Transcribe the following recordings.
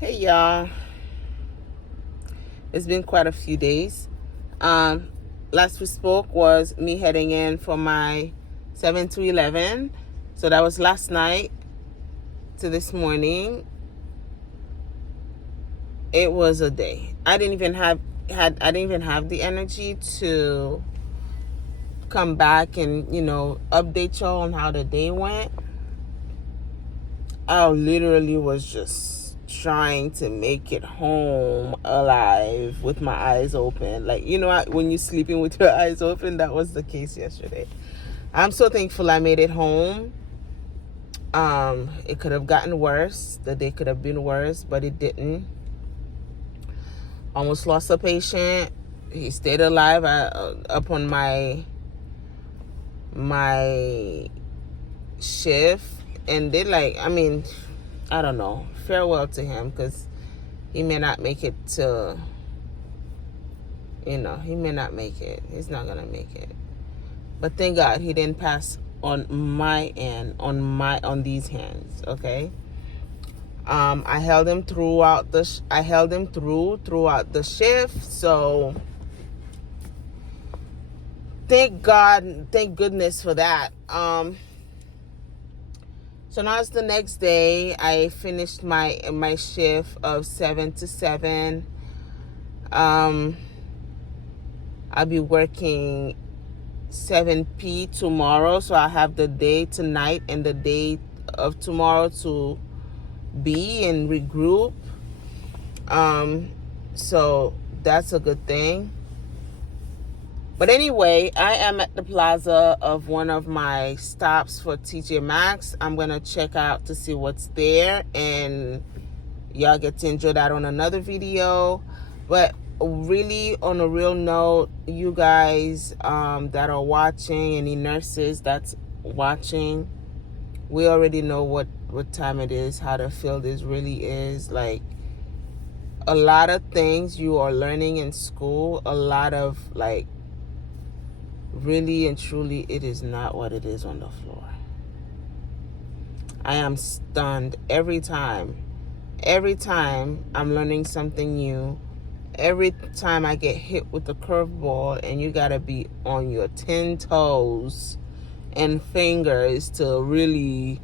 Hey y'all, it's been quite a few days. Last we spoke was me heading in for my 7 to 11. So that was last night to this morning. It was a day. I didn't even have the energy to come back and, update y'all on how the day went. I literally was just trying to make it home alive with my eyes open. Like, when you're sleeping with your eyes open, that was the case yesterday. I'm so thankful I made it home. It could have gotten worse. The day could have been worse, but it didn't. Almost lost a patient. He stayed alive up on my shift. And I don't know. Farewell to him, because he may not make it to, he may not make it. He's not going to make it. But thank God he didn't pass on my end, on these hands, okay? I held him throughout the shift, so thank goodness for that. So now it's the next day. I finished my shift of 7 to 7. I'll be working 7 p tomorrow, so I have the day tonight and the day of tomorrow to be and regroup. So that's a good thing. But anyway, I am at the plaza of one of my stops for TJ Maxx. I'm going to check out to see what's there, and y'all get to enjoy that on another video. But really, on a real note, you guys that are watching, any nurses that's watching, we already know what time it is, how the field really is. Like, a lot of things you are learning in school, a lot of, really and truly, it is not what it is on the floor. I am stunned every time. Every time I'm learning something new, every time I get hit with a curveball, and you gotta be on your 10 toes and fingers to really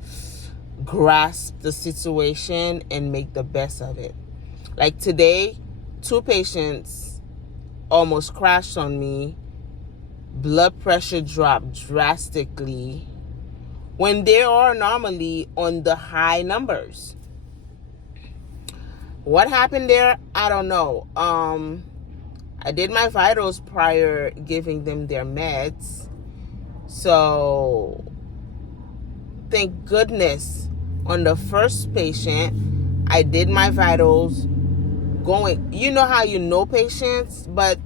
grasp the situation and make the best of it. Like today, 2 patients almost crashed on me. Blood pressure dropped drastically when they are normally on the high numbers. What happened there? I don't know. I did my vitals prior giving them their meds. So thank goodness on the first patient, I did my vitals going. You know how you know patients, but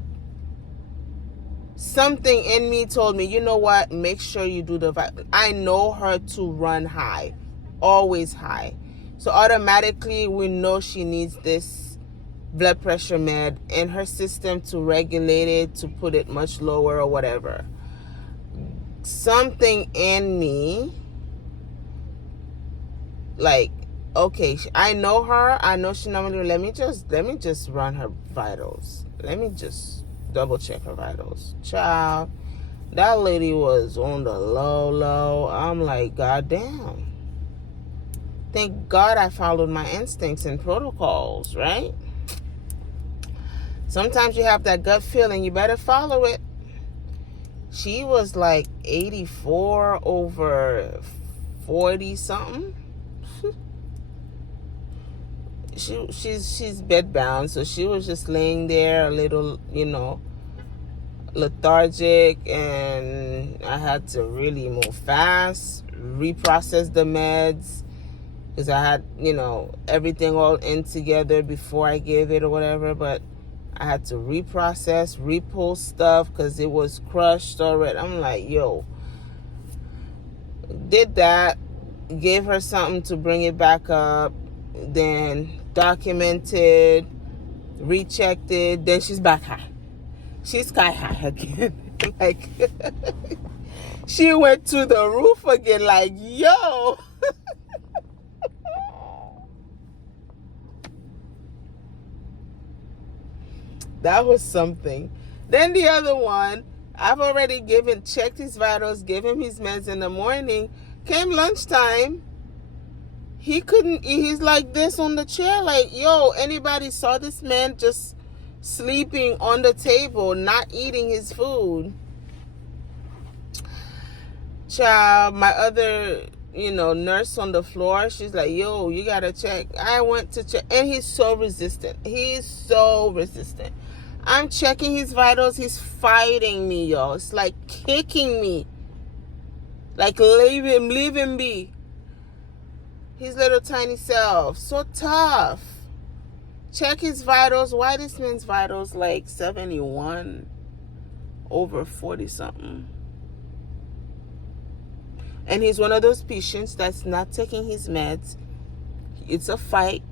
something in me told me, you know what, make sure you do the vital. I know her to run high, always high. So automatically we know she needs this blood pressure med in her system to regulate it, to put it much lower or whatever. Something in me, okay, I know her. I know she normally, let me just run her vitals. Let me just double check her vitals. Child, that lady was on the low. I'm like, God damn. Thank God I followed my instincts and protocols, right? Sometimes you have that gut feeling, you better follow it. She was like 84 over 40 something. She's bedbound, so she was just laying there a little, lethargic, and I had to really move fast, reprocess the meds, because I had, everything all in together before I gave it or whatever, but I had to reprocess, repull stuff because it was crushed already. I'm like, yo, did that, gave her something to bring it back up, then documented, rechecked it, then she's back high. She's sky high again. She went to the roof again, yo. That was something. Then the other one, I've already checked his vitals, gave him his meds in the morning. Came lunchtime, he couldn't eat. He's like this on the chair, like, yo, anybody saw this man just sleeping on the table, not eating his food? Child, my other, nurse on the floor, she's like, yo, you gotta check. I went to check, and he's so resistant. He's so resistant. I'm checking his vitals. He's fighting me, y'all. It's like kicking me. Like, leave him be. His little tiny self. So tough. Check his vitals. Why this man's vitals like 71 over 40 something? And he's one of those patients that's not taking his meds. It's a fight.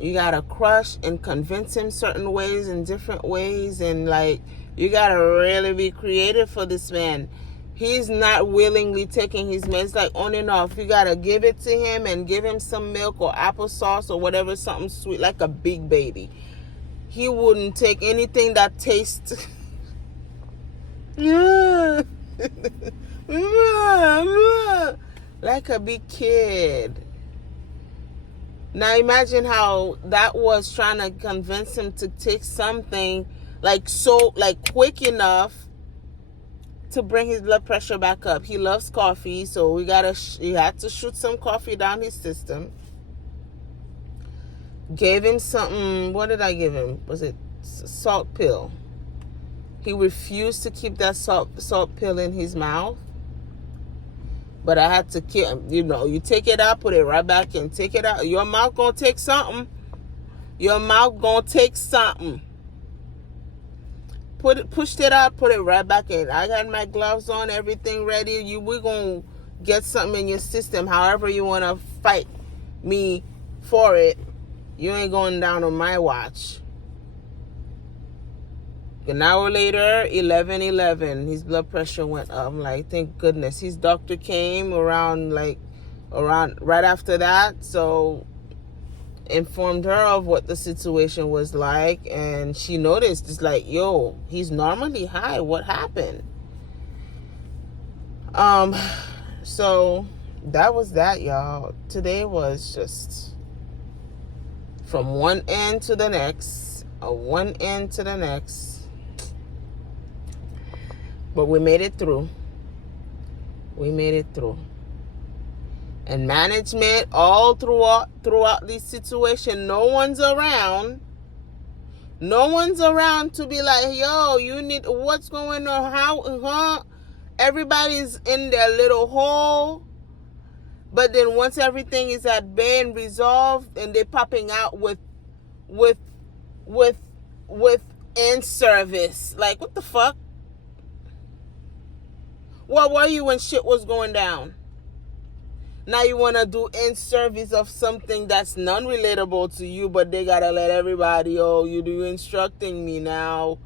You gotta crush and convince him certain ways and different ways, and like, you gotta really be creative for this man. He's not willingly taking his meds, like on and off. You gotta give it to him and give him some milk or applesauce or whatever, something sweet, like a big baby. He wouldn't take anything that tastes like a big kid. Now imagine how that was, trying to convince him to take something quick enough to bring his blood pressure back up. He loves coffee, so he had to shoot some coffee down his system. Gave him something. What did I give him? Was it salt pill? He refused to keep that salt pill in his mouth. But I had to keep, you take it out, put it right back in. Take it out. Your mouth gonna take something. Your mouth gonna take something. Pushed it out, put it right back in. I got my gloves on, everything ready. We're gonna get something in your system. However you wanna fight me for it, you ain't going down on my watch. An hour later, 11:11, his blood pressure went up. I'm like, thank goodness. His doctor came around right after that, so informed her of what the situation was like, and she noticed, it's like, yo, he's normally high. What happened? So that was that, y'all. Today was just from one end to the next, one end to the next. But we made it through. We made it through. And management, all throughout this situation, no one's around. No one's around to be like, yo, you need, what's going on? How, everybody's in their little hole. But then once everything is at bay and resolved, and they're popping out with in service. Like, what the fuck? Where were you when shit was going down? Now you want to do in service of something that's non-relatable to you, but they got to let everybody, oh, you instructing me now.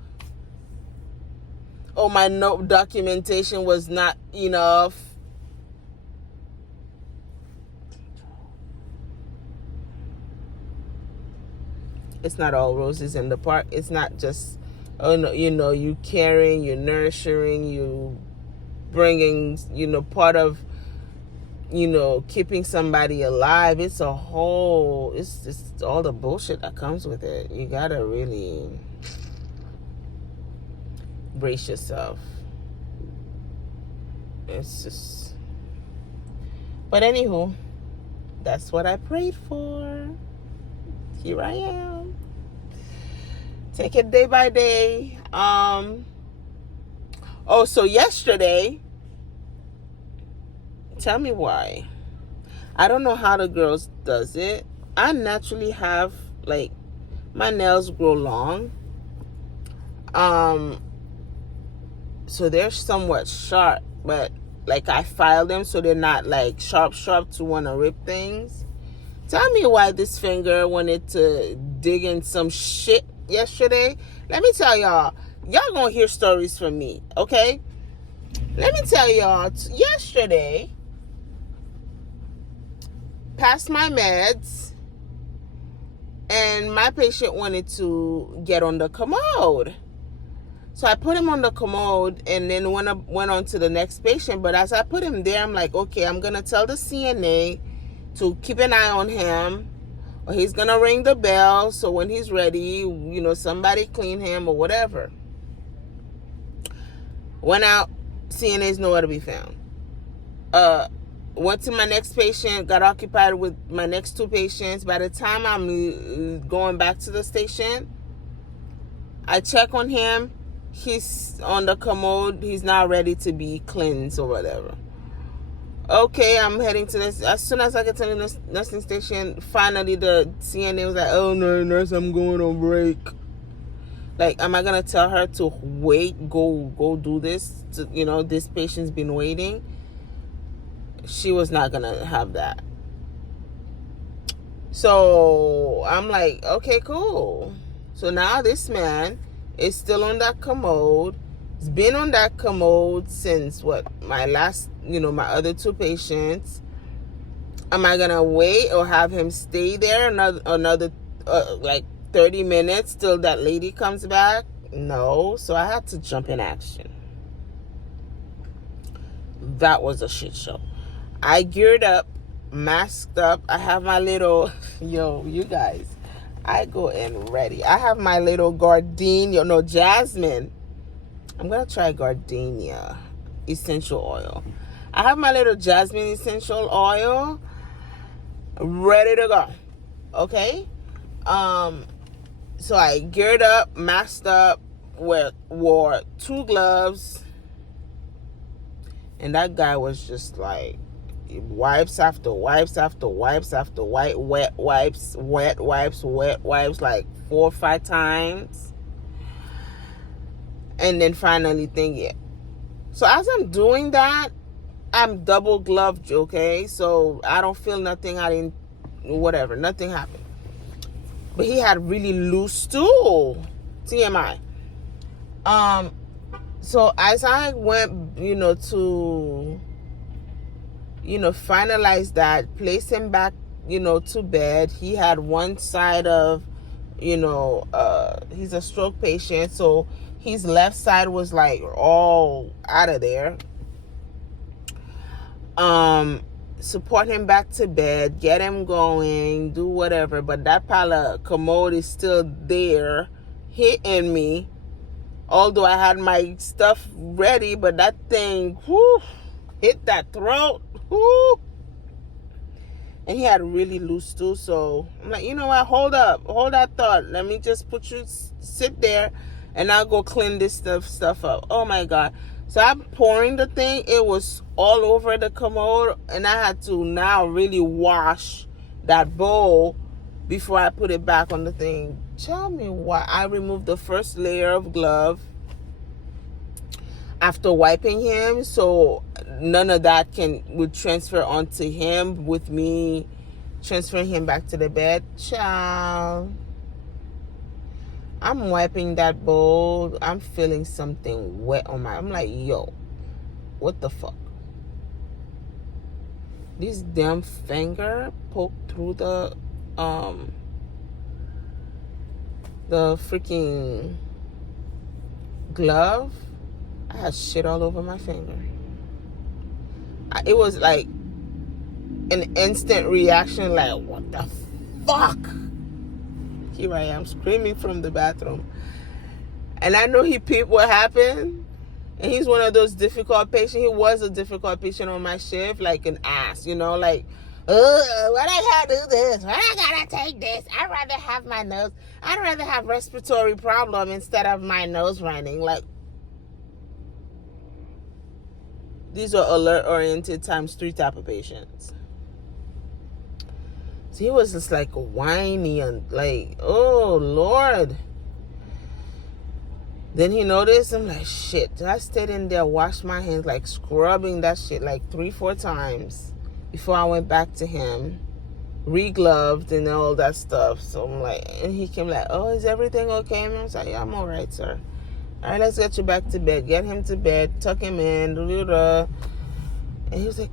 Oh, my note documentation was not enough. It's not all roses in the park. It's not just, oh no, you caring, you nurturing, you bringing, part of, keeping somebody alive. It's a whole, it's all the bullshit that comes with it. You gotta really brace yourself. It's just, but anywho, that's what I prayed for. Here I am. Take it day by day. So yesterday, tell me why. I don't know how the girls does it. I naturally have, my nails grow long. So they're somewhat sharp, but I file them so they're not sharp to want to rip things. Tell me why this finger wanted to dig in some shit yesterday. Let me tell y'all gonna hear stories from me, okay? Let me tell y'all, yesterday, past my meds, And my patient wanted to get on the commode. So I put him on the commode and then went on to the next patient. But as I put him there, I'm like, okay, I'm going to tell the CNA to keep an eye on him. Or he's going to ring the bell. So when he's ready, somebody clean him or whatever. Went out, CNA's nowhere to be found. Went to my next patient, got occupied with my next two patients. By the time I'm going back to the station, I check on him. He's on the commode. He's not ready to be cleansed or whatever. Okay, I'm heading to this. As soon as I get to the nursing station, finally the CNA was like, oh no, nurse, I'm going on break. Like, am I going to tell her to wait, go do this? This patient's been waiting. She was not going to have that. So I'm like, okay, cool. So now this man is still on that commode. He's been on that commode since my other two patients. Am I gonna wait or have him stay there another 30 minutes till that lady comes back? No. So I had to jump in action. That was a shit show. I geared up, masked up. I have my little you guys. I go in ready. I have my little gardenia, jasmine. I'm going to try gardenia essential oil. I have my little jasmine essential oil ready to go. Okay? So I geared up, masked up, wore 2 gloves. And that guy was just like, wipes after wipes after wipes after wet wipes, like 4 or 5 times. And then finally So as I'm doing that, I'm double gloved, okay? So I don't feel nothing. Nothing happened. But he had really loose stool. TMI. So as I went, to finalize that, place him back, to bed. He had one side of, he's a stroke patient, so his left side was like all out of there. Support him back to bed, get him going, do whatever. But that pile of commode is still there, hitting me. Although I had my stuff ready, but that thing, hit that throat. And he had really loose stool. So I'm like, you know what? Hold that thought. Let me just sit there, and I'll go clean this stuff up. Oh my God! So I'm pouring the thing. It was all over the commode, and I had to now really wash that bowl before I put it back on the thing. Tell me why I removed the first layer of glove after wiping him, so none of that would transfer onto him with me transferring him back to the bed. Child, I'm wiping that bowl. I'm feeling something wet on I'm like, yo, what the fuck? This damn finger poked through the freaking glove. I had shit all over my finger. It was like an instant reaction, like, what the fuck? Here I am screaming from the bathroom. And I know he peeped what happened. And he's one of those difficult patients. He was a difficult patient on my shift, like an ass, like, why I gotta do this? Why I gotta take this? I'd rather have respiratory problem instead of my nose running. Like, these are alert-oriented ×3 type of patients. So he was just like whiny and like, oh Lord. Then he noticed. I'm like, shit. I stayed in there, washed my hands, like scrubbing that shit like 3-4 times before I went back to him, re-gloved and all that stuff. So I'm like, and he came like, oh, is everything okay? And I was like, yeah, I'm all right, sir. All right, let's get you back to bed. Get him to bed, tuck him in, and he was like,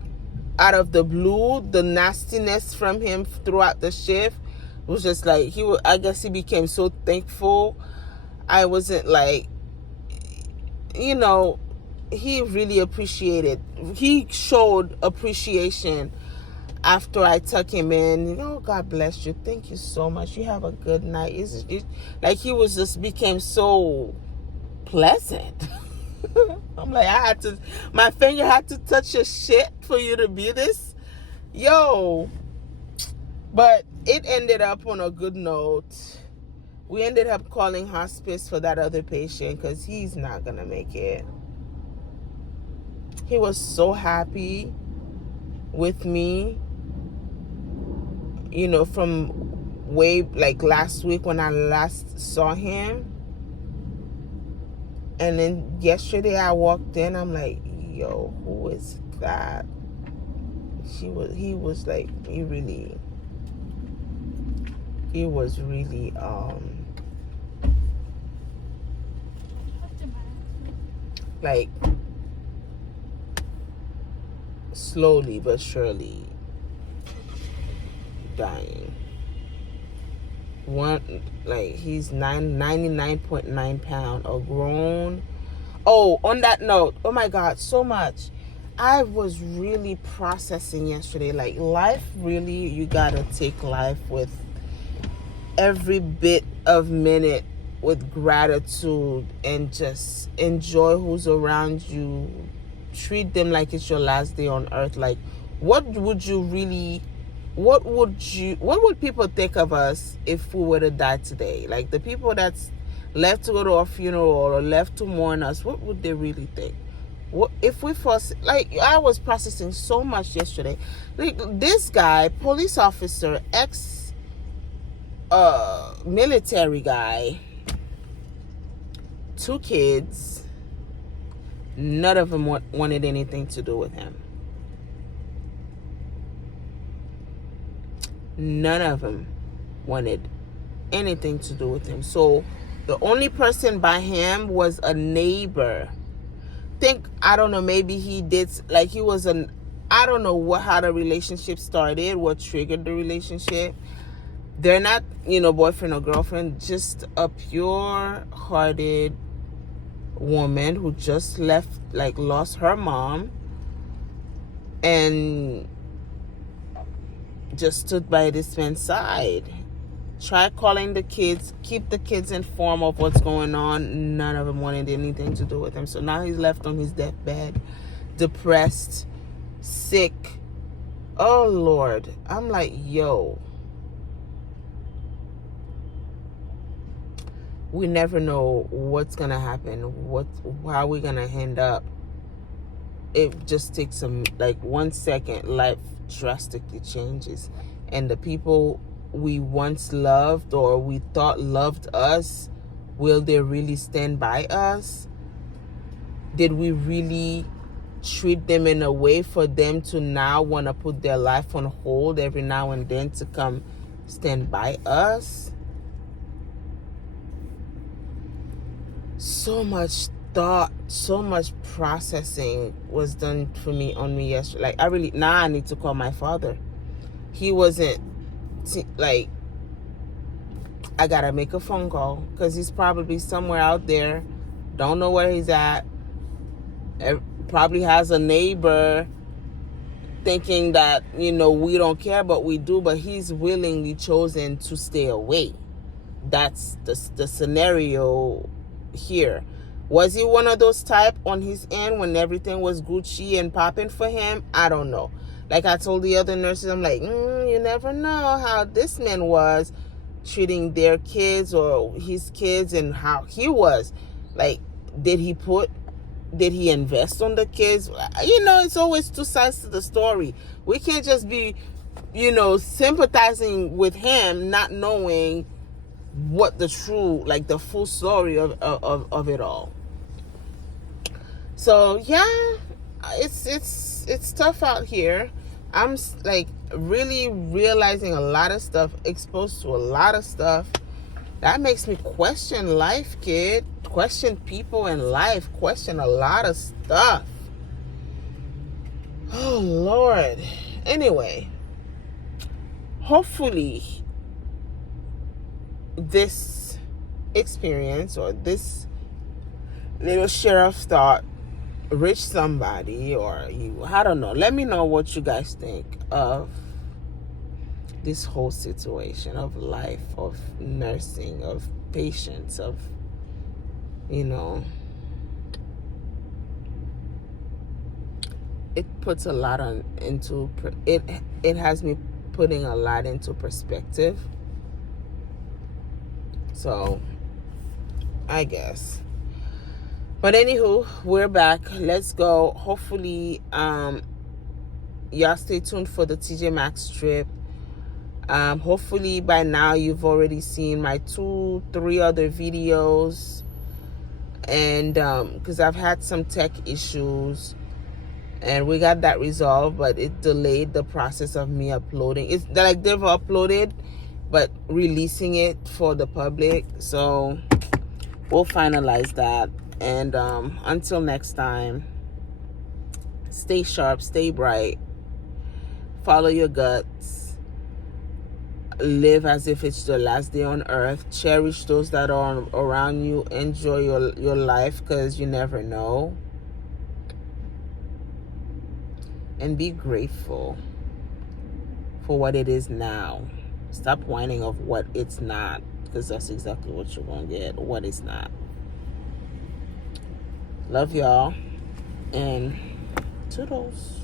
out of the blue, the nastiness from him throughout the shift It was just like I guess he became so thankful. I wasn't like, you know, he really appreciated. He showed appreciation after I tuck him in. Oh, God bless you. Thank you so much. You have a good night. Like he was just became so pleasant. I'm like, my finger had to touch your shit for you to be this. Yo. But it ended up on a good note. We ended up calling hospice for that other patient because he's not going to make it. He was so happy with me, you know, from way like last week when I last saw him. And then yesterday I walked in, I'm like, yo, who is that? He was like, he was really like slowly but surely dying. He's 99.9 pounds, a grown. Oh, on that note, oh my God, so much. I was really processing yesterday. Like, life, really, you gotta take life with every bit of minute with gratitude and just enjoy who's around you. Treat them like it's your last day on earth. Like, what would people think of us if we were to die today? Like, the people that's left to go to a funeral or left to mourn us, what would they really think? What if we first, like, I was processing so much yesterday. Like, this guy, police officer, military guy, 2 kids, none of them wanted anything to do with him. None of them wanted anything to do with him. So the only person by him was a neighbor. I don't know, maybe he did, like, he was I don't know how the relationship started, what triggered the relationship. They're not, boyfriend or girlfriend, just a pure-hearted woman who just lost her mom and just stood by this man's side. Try calling the kids, keep the kids informed of what's going on. None of them wanted anything to do with him. So now he's left on his deathbed, depressed, sick. Oh, Lord. I'm like, yo. We never know what's going to happen, how we're going to end up. It just takes 1 second, life drastically changes. And the people we once loved or we thought loved us, will they really stand by us? Did we really treat them in a way for them to now want to put their life on hold every now and then to come stand by us? So much thought, so much processing was done on me yesterday. Like, now I need to call my father. He wasn't, I gotta make a phone call because he's probably somewhere out there. Don't know where he's at. Probably has a neighbor thinking that, we don't care, but we do. But he's willingly chosen to stay away. That's the scenario here. Was he one of those type on his end when everything was Gucci and popping for him? I don't know. Like I told the other nurses, I'm like, you never know how this man was treating their kids or his kids and how he was. Like, did he invest on the kids? It's always 2 sides to the story. We can't just be, sympathizing with him, not knowing what the full story of it all. So yeah, it's tough out here. I'm really realizing a lot of stuff, exposed to a lot of stuff that makes me question life, kid. Question people in life. Question a lot of stuff. Oh, Lord. Anyway, hopefully this experience or this little share of thought reach somebody, or you, I don't know. Let me know what you guys think of this whole situation of life, of nursing, of patients, of, you know, it puts a lot on into it has me putting a lot into perspective. So I guess, but anywho, we're back. Let's go. Hopefully y'all stay tuned for the TJ Maxx trip. Hopefully by now you've already seen my 2-3 other videos, and because I've had some tech issues and we got that resolved, but it delayed the process of me uploading. It's like they've uploaded but releasing it for the public, so we'll finalize that. And until next time, stay sharp, stay bright, follow your guts, live as if it's the last day on earth, cherish those that are around you, enjoy your life, because you never know, and be grateful for what it is now. Stop whining of what it's not, because that's exactly what you're going to get, what it's not. Love y'all, and toodles.